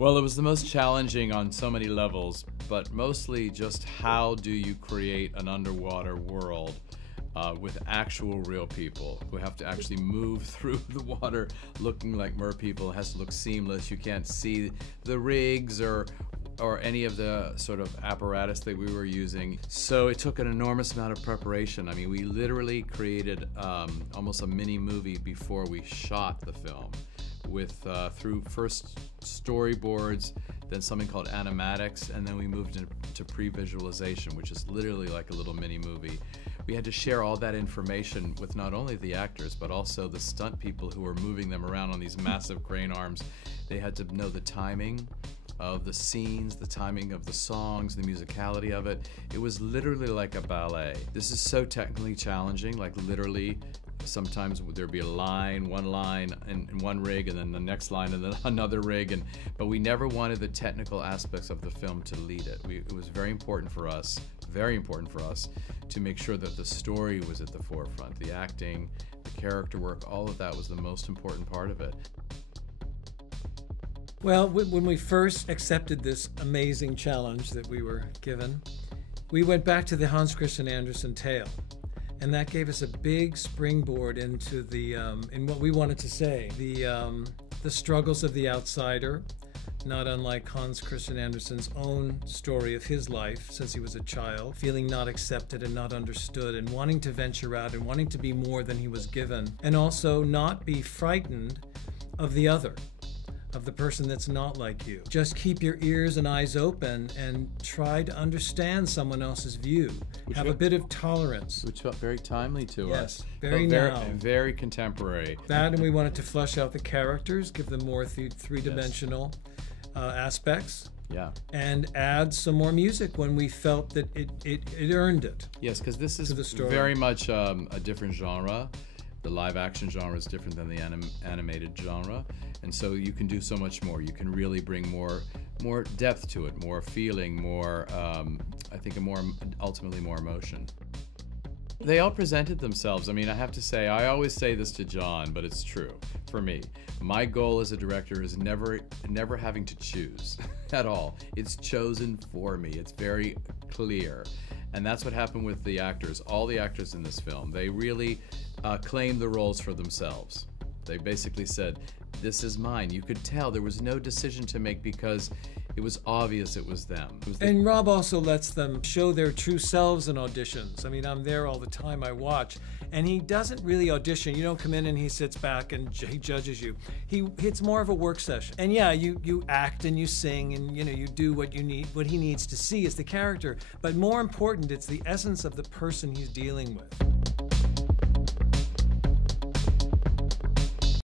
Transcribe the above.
Well, it was the most challenging on so many levels, but mostly just how do you create an underwater world with actual real people who have to actually move through the water looking like mer people. It has to look seamless. You can't see the rigs or any of the sort of apparatus that we were using. So it took an enormous amount of preparation. I mean, we literally created almost a mini movie before we shot the film with through first storyboards, then something called animatics, and then we moved into pre-visualization, which is literally like a little mini movie. We had to share all that information with not only the actors, but also the stunt people who were moving them around on these massive crane arms. They had to know the timing of the scenes, the timing of the songs, the musicality of it. It was literally like a ballet. This is so technically challenging, like literally sometimes there'd be one line in one rig, and then the next line and then another rig, but we never wanted the technical aspects of the film to lead it. It was very important for us to make sure that the story was at the forefront. The acting, the character work, all of that was the most important part of it. Well, when we first accepted this amazing challenge that we were given, we went back to the Hans Christian Andersen tale. And that gave us a big springboard into in what we wanted to say, the struggles of the outsider, not unlike Hans Christian Andersen's own story of his life since he was a child, feeling not accepted and not understood and wanting to venture out and wanting to be more than he was given, and also not be frightened of the other, of the person that's not like you. Just keep your ears and eyes open and try to understand someone else's view. Have a bit of tolerance. Which felt very timely to us. Yes, very now. Very contemporary. That, and we wanted to flesh out the characters, give them more three-dimensional aspects. Yeah. And add some more music when we felt that it earned it. Yes, because this is very much a different genre. The live action genre is different than the animated genre, and so you can do so much more. You can really bring more depth to it, more feeling, more I think ultimately more emotion. They all presented themselves. I mean, I have to say, I always say this to John, but it's true for me. My goal as a director is never having to choose at all. It's chosen for me. It's very clear. And that's what happened with the actors. All the actors in this film, they really claimed the roles for themselves. They basically said, this is mine. You could tell there was no decision to make because it was obvious it was them. And Rob also lets them show their true selves in auditions. I mean, I'm there all the time, I watch, and he doesn't really audition. You don't come in and he sits back and he judges you. It's more of a work session. And yeah, you act and you sing and you do what he needs to see as the character. But more important, it's the essence of the person he's dealing with.